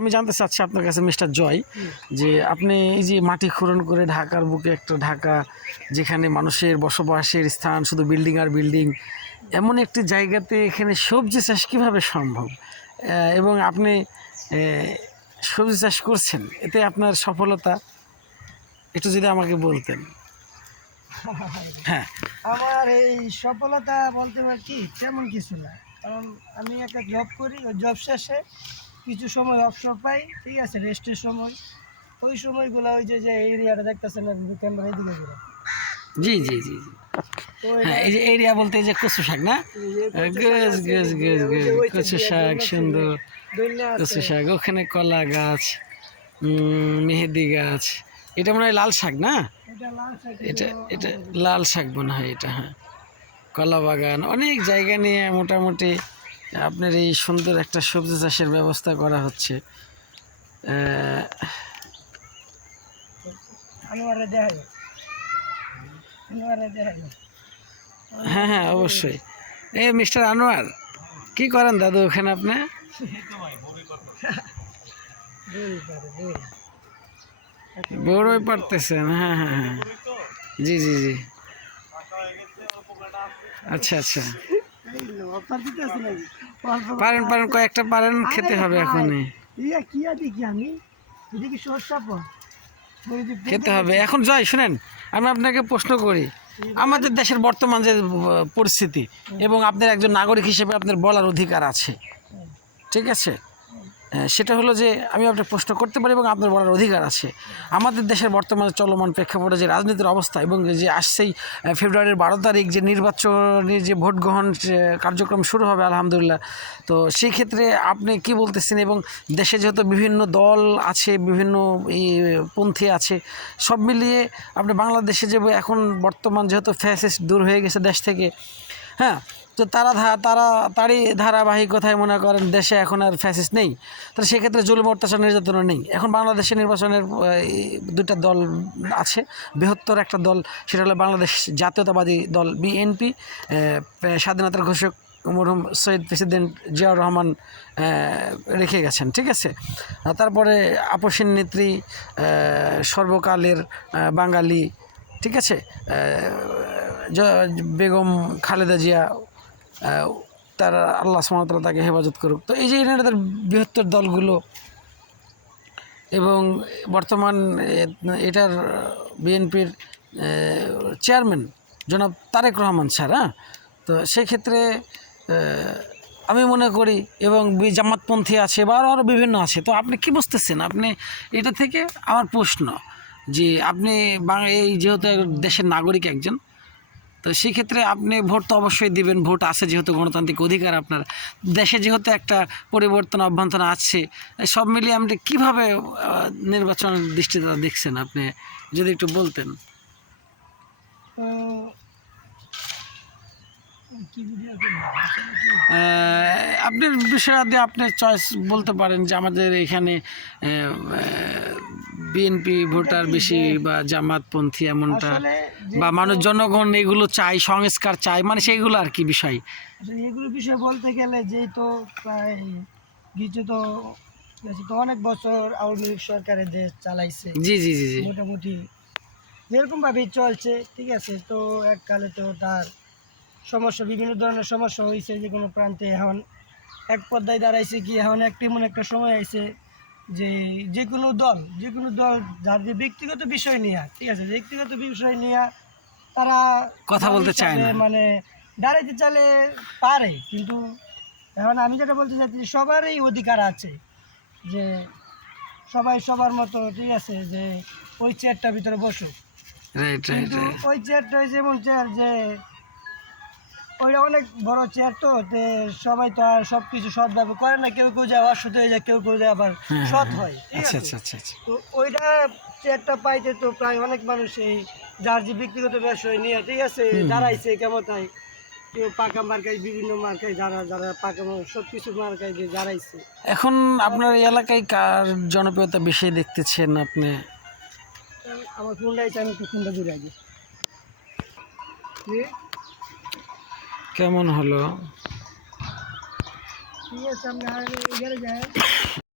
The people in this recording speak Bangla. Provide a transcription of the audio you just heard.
আমি জানতে চাচ্ছি আপনার কাছে মিস্টার জয়, যে আপনি এই যে মাটি খনন করে ঢাকার বুকে একটা ঢাকা, যেখানে মানুষের বসবাসের স্থান শুধু বিল্ডিং আর বিল্ডিং, এমন একটি জায়গাতে এখানে সবজি চাষ কীভাবে সম্ভব, এবং আপনি সবজি চাষ করছেন, এতে আপনার সফলতা একটু যদি আমাকে বলতেন। হ্যাঁ, আমার এই সফলতা বলতে পারি কি তেমন কিছু না, কারণ আমি একটা জব করি, ওই জব শেষে কিছু সময় অবসর পাই, ঠিক আছে, রেস্টের সময়, ওই সময়গুলো ওই যে যে এরিয়াটা দেখতেছেন ক্যামেরা এইদিকে ঘুরে, জি জি জি জি, তো হ্যাঁ, এই যে এরিয়া বলতে এই যে কচু শাক না, গেজ গেজ গেজ গেজ, কচু শাক সুন্দর, কচু শাক, ওখানে কলা গাছ, মেহেদি গাছ, এটা মনে হয় লাল শাক না, এটা এটা লাল শাক মনে হয় এটা, হ্যাঁ, কলা বাগান, অনেক জায়গা নিয়ে মোটামুটি আপনার এই সুন্দর একটা সবজি চাষের ব্যবস্থা করা হচ্ছে। হ্যাঁ হ্যাঁ, অবশ্যই। মিস্টার আনোয়ার, কি করেন দাদু ওখানে আপনি? বড়ই পারতেছেন? হ্যাঁ হ্যাঁ হ্যাঁ, জি জি জি, আচ্ছা আচ্ছা, পারেন পারেন, কয়েকটা পারেন, খেতে হবে এখনই, খেতে হবে এখন। জয় শুনেন, আমি আপনাকে প্রশ্ন করি, আমাদের দেশের বর্তমান যে পরিস্থিতি, এবং আপনার একজন নাগরিক হিসেবে আপনার বলার অধিকার আছে, ঠিক আছে, সেটা হলো যে আমি আপনাকে প্রশ্ন করতে পারি এবং আপনার বলার অধিকার আছে। আমাদের দেশের বর্তমানে চলমান প্রেক্ষাপটে যে রাজনীতির অবস্থা, এবং যে আসছেই ফেব্রুয়ারির 12 তারিখ যে নির্বাচনের যে ভোট গ্রহণ কার্যক্রম শুরু হবে আলহামদুলিল্লাহ, তো সেই ক্ষেত্রে আপনি কি বলতেছেন, এবং দেশে যেহেতু বিভিন্ন দল আছে, বিভিন্ন এই পন্থী আছে, সব মিলিয়ে আপনি বাংলাদেশে যে এখন বর্তমান যেহেতু ফ্যাসিস্ট দূর হয়ে গেছে দেশ থেকে, হ্যাঁ, তো তারই ধারাবাহিকতায় মনে করেন দেশে এখন আর ফ্যাসিস্ট নেই, তাহলে সেক্ষেত্রে জুলুম অত্যাচার নির্যাতনও নেই। এখন বাংলাদেশের নির্বাচনের দুইটা দল আছে, বৃহত্তর একটা দল, সেটা হলো বাংলাদেশ জাতীয়তাবাদী দল বিএনপি, স্বাধীনতার ঘোষক মরহুম শহীদ প্রেসিডেন্ট জিয়াউর রহমান রেখে গেছেন, ঠিক আছে। তারপরে আপসীন নেত্রী, সর্বকালের বাঙালি, ঠিক আছে, বেগম খালেদা জিয়া, তার আল্লাহ সুবহানাহু ওয়া তাআলা তাকে হেফাজত করুক। তো এই যে এনাদের বৃহত্তর দলগুলো, এবং বর্তমান এটার বিএনপির চেয়ারম্যান জনাব তারেক রহমান স্যার, হ্যাঁ, তো সেক্ষেত্রে আমি মনে করি, এবং জামাতপন্থী আছে বা আরও বিভিন্ন আছে, তো আপনি কি বুঝতেছেন? আপনি এটা থেকে আমার প্রশ্ন যে আপনি এই যেহেতু দেশের নাগরিক একজন, তো সেক্ষেত্রে আপনি ভোট তো অবশ্যই দিবেন, ভোট আছে যেহেতু, গণতান্ত্রিক অধিকার আপনার, দেশে যেহেতু একটা পরিবর্তন অভ্যন্তর আছে, সব মিলিয়ে আপনি কীভাবে নির্বাচনের দৃষ্টিতে দেখছেন, আপনি যদি একটু বলতেন। আপনার বিষয়াদি আপনার চয়েস বলতে পারেন, যে আমাদের এখানে বিএনপি ভোটার বেশি বা জামাতপন্থী এমনটা, বা মানুষ জনগণ এগুলো চাই, সংস্কার চাই, মানে সেইগুলো আর কি বিষয়, এগুলো বিষয় বলতে গেলে যেই তো প্রায় কিছু তো অনেক বছর আওয়ামী লীগ সরকারের দেশ চালাইছে, জি জি জি জি, মোটামুটি যেরকমভাবেই চলছে, ঠিক আছে। তো এককালে তো তার সমস্যা, বিভিন্ন ধরনের সমস্যা হয়েছে যে কোনো প্রান্তে, এখন এক পর্যায়ে দাঁড়াইছে কি, এখন এমন একটা সময় আইছে যে যে কোনো দল যার যে ব্যক্তিগত বিষয় নিয়ে, ঠিক আছে, ব্যক্তিগত বিষয় নিয়ে তারা কথা বলতে চায় না, মানে দাঁড়াইতে চাইলে পারে, কিন্তু এখন আমি যেটা বলতে চাচ্ছি, সবারই অধিকার আছে যে সবাই সবার মতো, ঠিক আছে, যে ওই চেয়ারটার ভিতরে বসুক, কিন্তু ওই চেয়ারটাই যেমন চেয়ার, যে ওইটা অনেক বড় চেয়ার, তো সবাই তো আর সব কিছু সৎভাবে করে না, কেউ কেউ যায় অসৎ হয়ে যায়, কেউ কেউ যায় আবার সৎ হয়, ঠিক আছে। তো ওইটা চেয়ারটা পাইতে তো প্রায় অনেক মানুষ এই যার যে ব্যক্তিগত বিষয় নিয়ে, ঠিক আছে, দাঁড়াইছে কেমতায়, কেউ পাকা মার্কায়, বিভিন্ন মার্কায়, যারা পাকা সব কিছু মার্কায় যে দাঁড়াইছে। এখন আপনার এই এলাকায় কার জনপ্রিয়তা বেশি দেখতেছেন আপনি? আমার ফোনটা আছে, আমি একটু ফোনটা ঘুরে আগে, কেমন হলো? ঠিক আছে, আপনি এখানে যায়।